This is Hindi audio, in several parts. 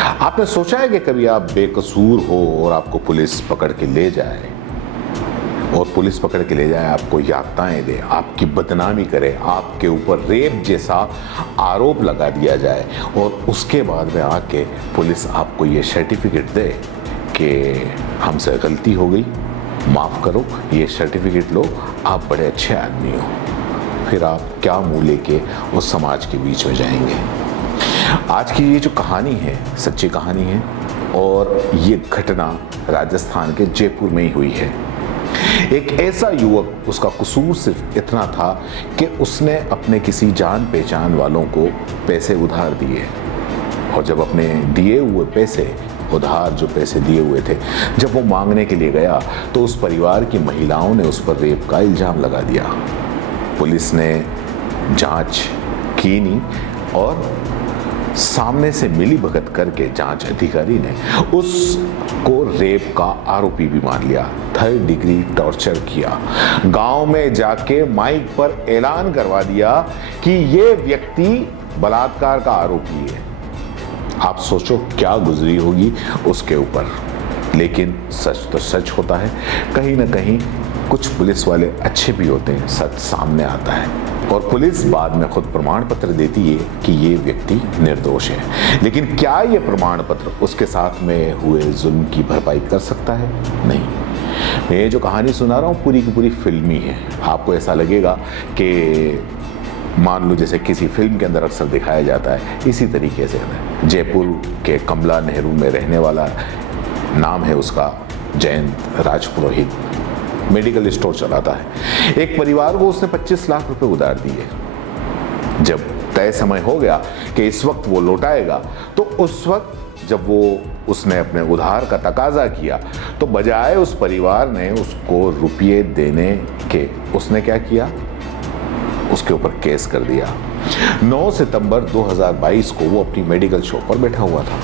आपने सोचा है कि कभी आप बेकसूर हो और आपको पुलिस पकड़ के ले जाए, और पुलिस पकड़ के ले जाए, आपको यातनाएं दे, आपकी बदनामी करे, आपके ऊपर रेप जैसा आरोप लगा दिया जाए, और उसके बाद में आके पुलिस आपको ये सर्टिफिकेट दे कि हमसे गलती हो गई, माफ़ करो, ये सर्टिफिकेट लो, आप बड़े अच्छे आदमी हो, फिर आप क्या मुँह लेके उस समाज के बीच में जाएंगे। आज की ये जो कहानी है सच्ची कहानी है, और ये घटना राजस्थान के जयपुर में ही हुई है। एक ऐसा युवक, उसका कसूर सिर्फ इतना था कि उसने अपने किसी जान पहचान वालों को पैसे उधार दिए, और जब अपने दिए हुए पैसे, उधार जो पैसे दिए हुए थे, जब वो मांगने के लिए गया तो उस परिवार की महिलाओं ने उस पर रेप का इल्ज़ाम लगा दिया। पुलिस ने जांच की नहीं, और सामने से मिली भगत करके जांच अधिकारी ने उसको रेप का आरोपी भी मान लिया, 3rd डिग्री टॉर्चर किया, गांव में जाके माइक पर ऐलान करवा दिया कि ये व्यक्ति बलात्कार का आरोपी है। आप सोचो क्या गुजरी होगी उसके ऊपर। लेकिन सच तो सच होता है, कहीं ना कहीं कुछ पुलिस वाले अच्छे भी होते हैं, सच सामने आता है, और पुलिस बाद में खुद प्रमाण पत्र देती है कि ये व्यक्ति निर्दोष है। लेकिन क्या ये प्रमाण पत्र उसके साथ में हुए जुल्म की भरपाई कर सकता है? नहीं। मैं ये जो कहानी सुना रहा हूँ पूरी की पूरी फिल्मी है। आपको ऐसा लगेगा कि मान लो जैसे किसी फिल्म के अंदर अक्सर दिखाया जाता है, इसी तरीके से जयपुर के कमला नेहरू में रहने वाला, नाम है उसका जयंत राजपुरोहित, मेडिकल स्टोर चलाता है। एक परिवार को उसने 25 लाख रुपए उधार दिए। जब तय समय हो गया कि इस वक्त वो लौटाएगा, तो उस वक्त जब उसने अपने उधार का तकाजा किया, तो बजाय उस परिवार ने उसको रुपये देने के, उसने क्या किया, उसके ऊपर केस कर दिया। 9 सितंबर 2022 को वो अपनी मेडिकल शॉप पर बैठा हुआ था,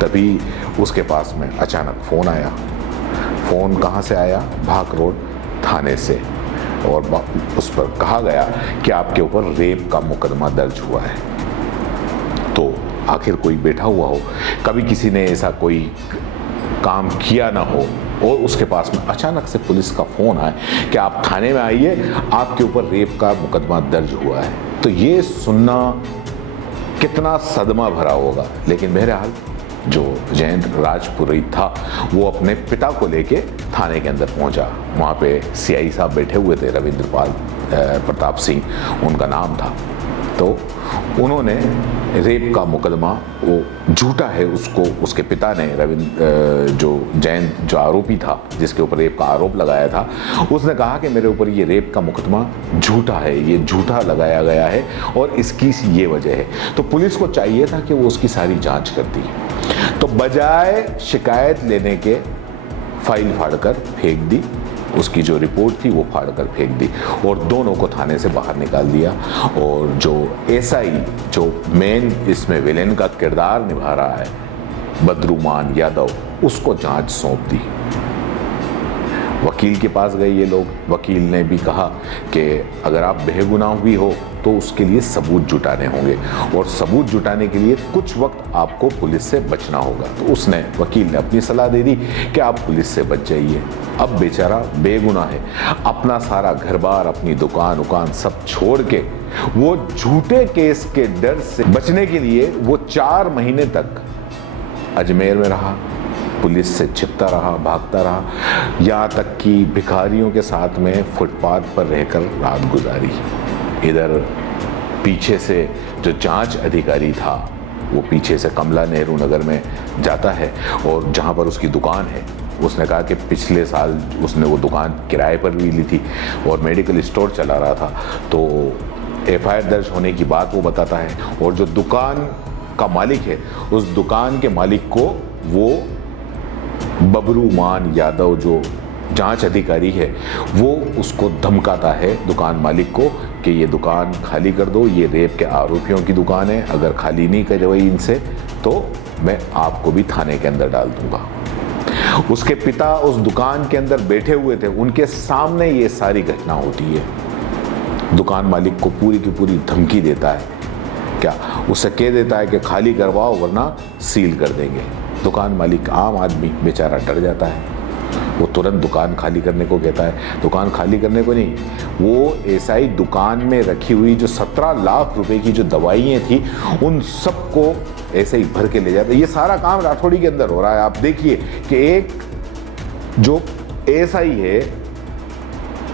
तभी उसके पास में अचानक फ़ोन आया। फ़ोन कहाँ से आया? भाक रोड थाने से, और उस पर कहा गया कि आपके ऊपर रेप का मुकदमा दर्ज हुआ है। तो आखिर कोई बैठा हुआ हो, कभी किसी ने ऐसा कोई काम किया ना हो, और उसके पास में अचानक से पुलिस का फ़ोन आए कि आप थाने में आइए, आपके ऊपर रेप का मुकदमा दर्ज हुआ है, तो ये सुनना कितना सदमा भरा होगा। लेकिन बहरहाल जो जयंत राजपुरोहित था, वो अपने पिता को लेके थाने के अंदर पहुंचा। वहाँ पे सीआई साहब बैठे हुए थे, रविंद्रपाल प्रताप सिंह उनका नाम था। तो उन्होंने रेप का मुकदमा, वो झूठा है, उसको उसके पिता ने जो जयंत जो आरोपी था, जिसके ऊपर रेप का आरोप लगाया था, उसने कहा कि मेरे ऊपर ये रेप का मुकदमा झूठा है, ये झूठा लगाया गया है, और इसकी ये वजह है। तो पुलिस को चाहिए था कि वो उसकी सारी जांच करती, तो बजाय शिकायत लेने के फाइल फाड़कर फेंक दी, उसकी जो रिपोर्ट थी वो फाड़कर फेंक दी, और दोनों को थाने से बाहर निकाल दिया। और जो एसआई, जो मेन इसमें विलेन का किरदार निभा रहा है, बद्रुमान यादव, उसको जांच सौंप दी। वकील के पास गए ये लोग, वकील ने भी कहा कि अगर आप बेगुनाह भी हो तो उसके लिए सबूत जुटाने होंगे, और सबूत जुटाने के लिए कुछ वक्त आपको पुलिस से बचना होगा। तो वकील ने अपनी सलाह दे दी कि आप पुलिस से बच जाइए। अब बेचारा बेगुनाह है, अपना सारा घर बार, अपनी दुकान उकान सब छोड़ के, वो झूठे केस के डर से बचने के लिए वो 4 महीने तक अजमेर में रहा, पुलिस से छिपता रहा, भागता रहा, यहाँ तक कि भिखारियों के साथ में फुटपाथ पर रहकर रात गुजारी। इधर पीछे से जो जांच अधिकारी था, वो पीछे से कमला नेहरू नगर में जाता है, और जहाँ पर उसकी दुकान है, उसने कहा कि पिछले साल उसने वो दुकान किराए पर भी ली थी और मेडिकल स्टोर चला रहा था। तो एफआईआर दर्ज होने की बात वो बताता है, और जो दुकान का मालिक है, उस दुकान के मालिक को वो बबरूमान यादव, जो जांच अधिकारी है, वो उसको धमकाता है दुकान मालिक को कि ये दुकान खाली कर दो, ये रेप के आरोपियों की दुकान है, अगर खाली नहीं करवाई इनसे तो मैं आपको भी थाने के अंदर डाल दूंगा। उसके पिता उस दुकान के अंदर बैठे हुए थे, उनके सामने ये सारी घटना होती है। दुकान मालिक को पूरी की पूरी धमकी देता है क्या, उसे कह देता है कि खाली करवाओ वरना सील कर देंगे। दुकान मालिक आम आदमी बेचारा डर जाता है, वो तुरंत दुकान खाली करने को कहता है। दुकान खाली करने को नहीं, वो एसआई दुकान में रखी हुई जो 17 लाख रुपए की जो दवाइयाँ थी उन सबको ऐसे ही भर के ले जाता है। ये सारा काम राठौड़ी के अंदर हो रहा है। आप देखिए कि एक जो एसआई है,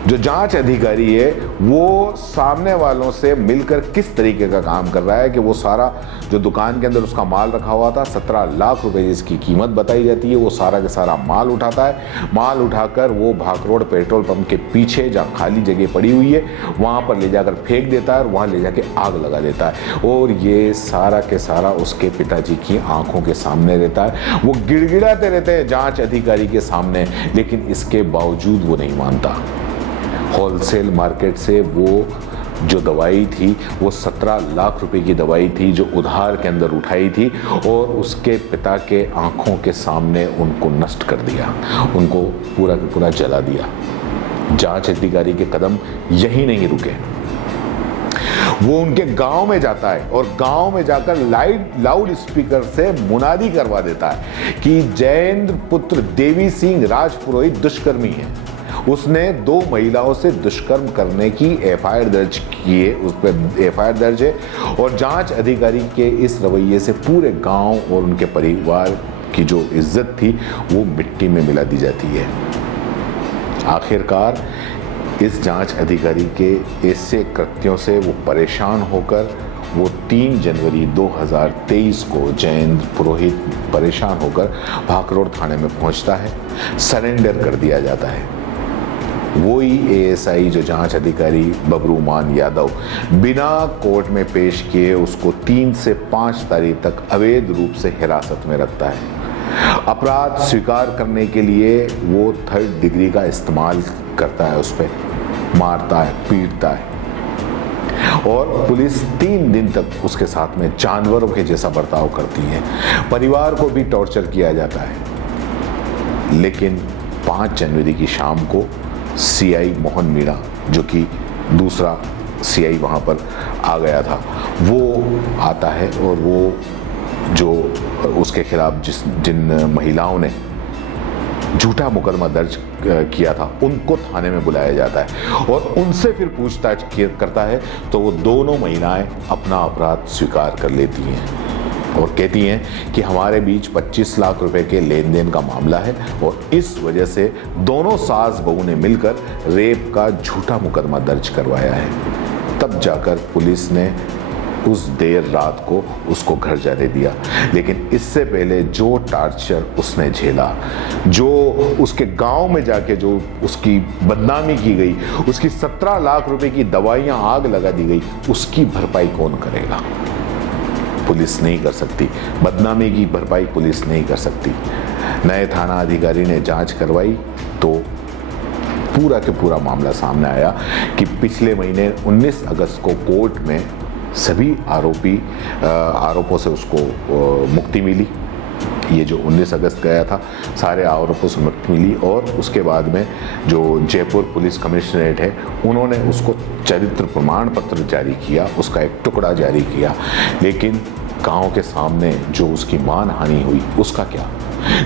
जो जांच अधिकारी है, वो सामने वालों से मिलकर किस तरीके का काम कर रहा है कि वो सारा जो दुकान के अंदर उसका माल रखा हुआ था, 17 लाख रुपए जिसकी कीमत बताई जाती है, वो सारा का सारा माल उठाता है। माल उठाकर वो भाखरोड पेट्रोल पंप के पीछे जहाँ खाली जगह पड़ी हुई है वहाँ पर ले जाकर फेंक देता है और वहाँ ले जाके आग लगा देता है। और ये सारा के सारा उसके पिताजी की आंखों के सामने रहता है। वो गिड़गिड़ाते रहते हैं जांच अधिकारी के सामने, लेकिन इसके बावजूद वो नहीं मानता। होलसेल मार्केट से वो जो दवाई थी वो 17 लाख रुपए की दवाई थी जो उधार के अंदर उठाई थी और उसके पिता के आंखों के सामने उनको नष्ट कर दिया, उनको पूरा का पूरा जला दिया। जांच अधिकारी के कदम यही नहीं रुके, वो उनके गांव में जाता है और गांव में जाकर लाउड स्पीकर से मुनादी करवा देता है कि जयेंद्र पुत्र देवी सिंह राजपुरोहित दुष्कर्मी है। उसने 2 महिलाओं से दुष्कर्म करने की एफआईआर दर्ज की है, उस पर एफआईआर दर्ज है। और जांच अधिकारी के इस रवैये से पूरे गांव और उनके परिवार की जो इज्जत थी वो मिट्टी में मिला दी जाती है। आखिरकार इस जांच अधिकारी के ऐसे कृत्यों से वो परेशान होकर वो 3 जनवरी 2023 को जयेंद्र पुरोहित परेशान होकर भाखरोड थाने में पहुंचता है, सरेंडर कर दिया जाता है। वही एएसआई जो जांच अधिकारी बबरूमान यादव बिना कोर्ट में पेश किए उसको 3 से 5 तारीख तक अवैध रूप से हिरासत में रखता है। अपराध स्वीकार करने के लिए वो 3rd डिग्री का इस्तेमाल करता है, उस पर मारता है, पीटता है और पुलिस 3 दिन तक उसके साथ में जानवरों के जैसा बर्ताव करती है। परिवार को भी टॉर्चर किया जाता है। लेकिन 5 जनवरी की शाम को सीआई मोहन मीणा, जो कि दूसरा सीआई वहाँ पर आ गया था, वो आता है और वो जो उसके खिलाफ जिन महिलाओं ने झूठा मुकदमा दर्ज किया था उनको थाने में बुलाया जाता है और उनसे फिर पूछताछ करता है तो वो दोनों महिलाएं अपना अपराध स्वीकार कर लेती हैं और कहती हैं कि हमारे बीच 25 लाख रुपए के लेन देन का मामला है और इस वजह से दोनों सास बहू ने मिलकर रेप का झूठा मुकदमा दर्ज करवाया है। तब जाकर पुलिस ने उस देर रात को उसको घर जाने दिया। लेकिन इससे पहले जो टार्चर उसने झेला, जो उसके गांव में जाके जो उसकी बदनामी की गई, उसकी 17 लाख रुपए की दवाइयां आग लगा दी गई, उसकी भरपाई कौन करेगा? पुलिस नहीं कर सकती। बदनामी की भरपाई पुलिस नहीं कर सकती। नए थाना अधिकारी ने जांच करवाई तो पूरा के पूरा मामला सामने आया कि पिछले महीने 19 अगस्त को कोर्ट में सभी आरोपों से उसको मुक्ति मिली। ये जो 19 अगस्त गया था, सारे आरोपों से मुक्ति मिली और उसके बाद में जो जयपुर पुलिस कमिश्नरेट है उन्होंने उसको चरित्र प्रमाण पत्र जारी किया, उसका एक टुकड़ा जारी किया। लेकिन गांव के सामने जो उसकी मानहानि हुई उसका क्या?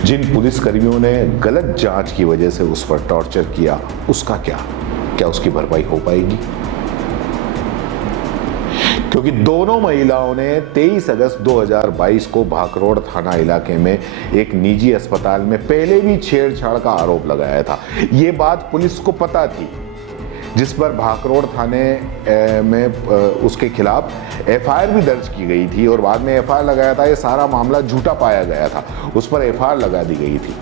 जिन पुलिसकर्मियों ने गलत जांच की वजह से उस पर टॉर्चर किया उसका क्या उसकी भरपाई हो पाएगी? क्योंकि दोनों महिलाओं ने 23 अगस्त 2022 को भाखरोड थाना इलाके में एक निजी अस्पताल में पहले भी छेड़छाड़ का आरोप लगाया था। ये बात पुलिस को पता थी, जिस पर भाखरोड थाने में उसके खिलाफ एफआईआर भी दर्ज की गई थी और बाद में एफआईआर लगाया था। ये सारा मामला झूठा पाया गया था, उस पर एफआईआर लगा दी गई थी।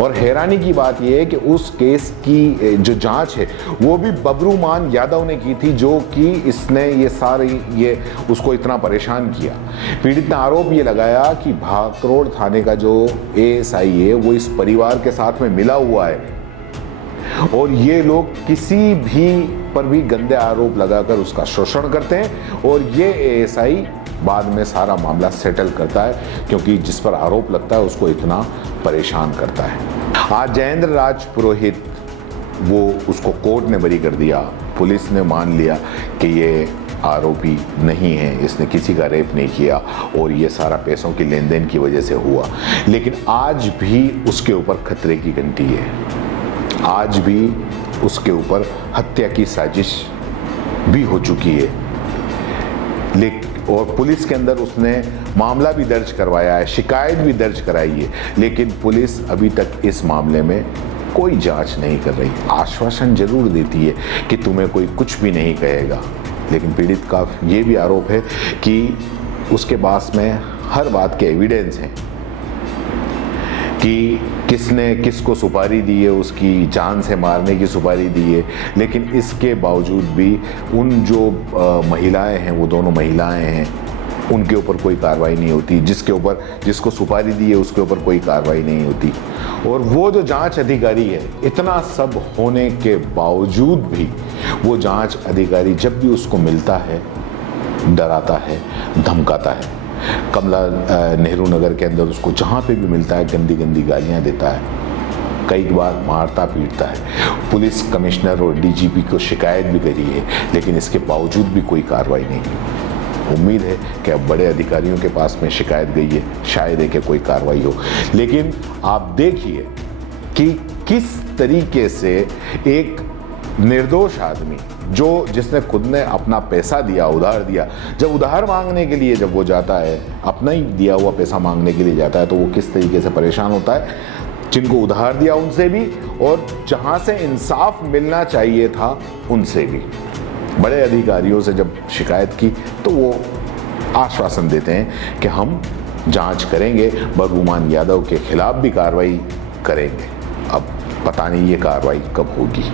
और हैरानी की बात यह है कि उस केस की जो जांच है वो भी बबरूमान यादव ने की थी, जो कि इसने ये उसको इतना परेशान किया। पीड़ित ने आरोप ये लगाया कि भाखरोड थाने का जो एएसआई है वो इस परिवार के साथ में मिला हुआ है और ये लोग किसी भी पर भी गंदे आरोप लगाकर उसका शोषण करते हैं और ये एएसआई बाद में सारा मामला सेटल करता है, क्योंकि जिस पर आरोप लगता है उसको इतना परेशान करता है। आज जयेंद्र राज पुरोहित, वो उसको कोर्ट ने बरी कर दिया। पुलिस ने मान लिया कि ये आरोपी नहीं है, इसने किसी का रेप नहीं किया और ये सारा पैसों की लेन देन की वजह से हुआ, लेकिन आज भी उसके ऊपर खतरे की घंटी है। आज भी उसके ऊपर हत्या की साजिश भी हो चुकी है, और पुलिस के अंदर उसने मामला भी दर्ज करवाया है, शिकायत भी दर्ज कराई है, लेकिन पुलिस अभी तक इस मामले में कोई जांच नहीं कर रही। आश्वासन जरूर देती है कि तुम्हें कोई कुछ भी नहीं कहेगा, लेकिन पीड़ित का ये भी आरोप है कि उसके पास में हर बात के एविडेंस हैं कि किसने किसको सुपारी दी है, उसकी जान से मारने की सुपारी दी है, लेकिन इसके बावजूद भी उन जो महिलाएं हैं, वो दोनों महिलाएं हैं, उनके ऊपर कोई कार्रवाई नहीं होती। जिसको सुपारी दी है उसके ऊपर कोई कार्रवाई नहीं होती। और वो जो जांच अधिकारी है, इतना सब होने के बावजूद भी वो जांच अधिकारी जब भी उसको मिलता है डराता है, धमकाता है। कमला नेहरू नगर के अंदर उसको जहाँ पे भी मिलता है गंदी गंदी गालियाँ देता है, कई बार मारता पीटता है। पुलिस कमिश्नर और डीजीपी को शिकायत भी करी है, लेकिन इसके बावजूद भी कोई कार्रवाई नहीं हुई। उम्मीद है कि अब बड़े अधिकारियों के पास में शिकायत गई है, शायद है कि कोई कार्रवाई हो। लेकिन आप देखिए कि किस तरीके से एक निर्दोष आदमी जिसने खुद ने अपना पैसा दिया, उधार दिया, जब उधार मांगने के लिए जब वो जाता है, अपना ही दिया हुआ पैसा मांगने के लिए जाता है, तो वो किस तरीके से परेशान होता है, जिनको उधार दिया उनसे भी और जहां से इंसाफ मिलना चाहिए था उनसे भी। बड़े अधिकारियों से जब शिकायत की तो वो आश्वासन देते हैं कि हम जांच करेंगे, बदगुमान यादव के खिलाफ भी कार्रवाई करेंगे। अब पता नहीं ये कार्रवाई कब होगी।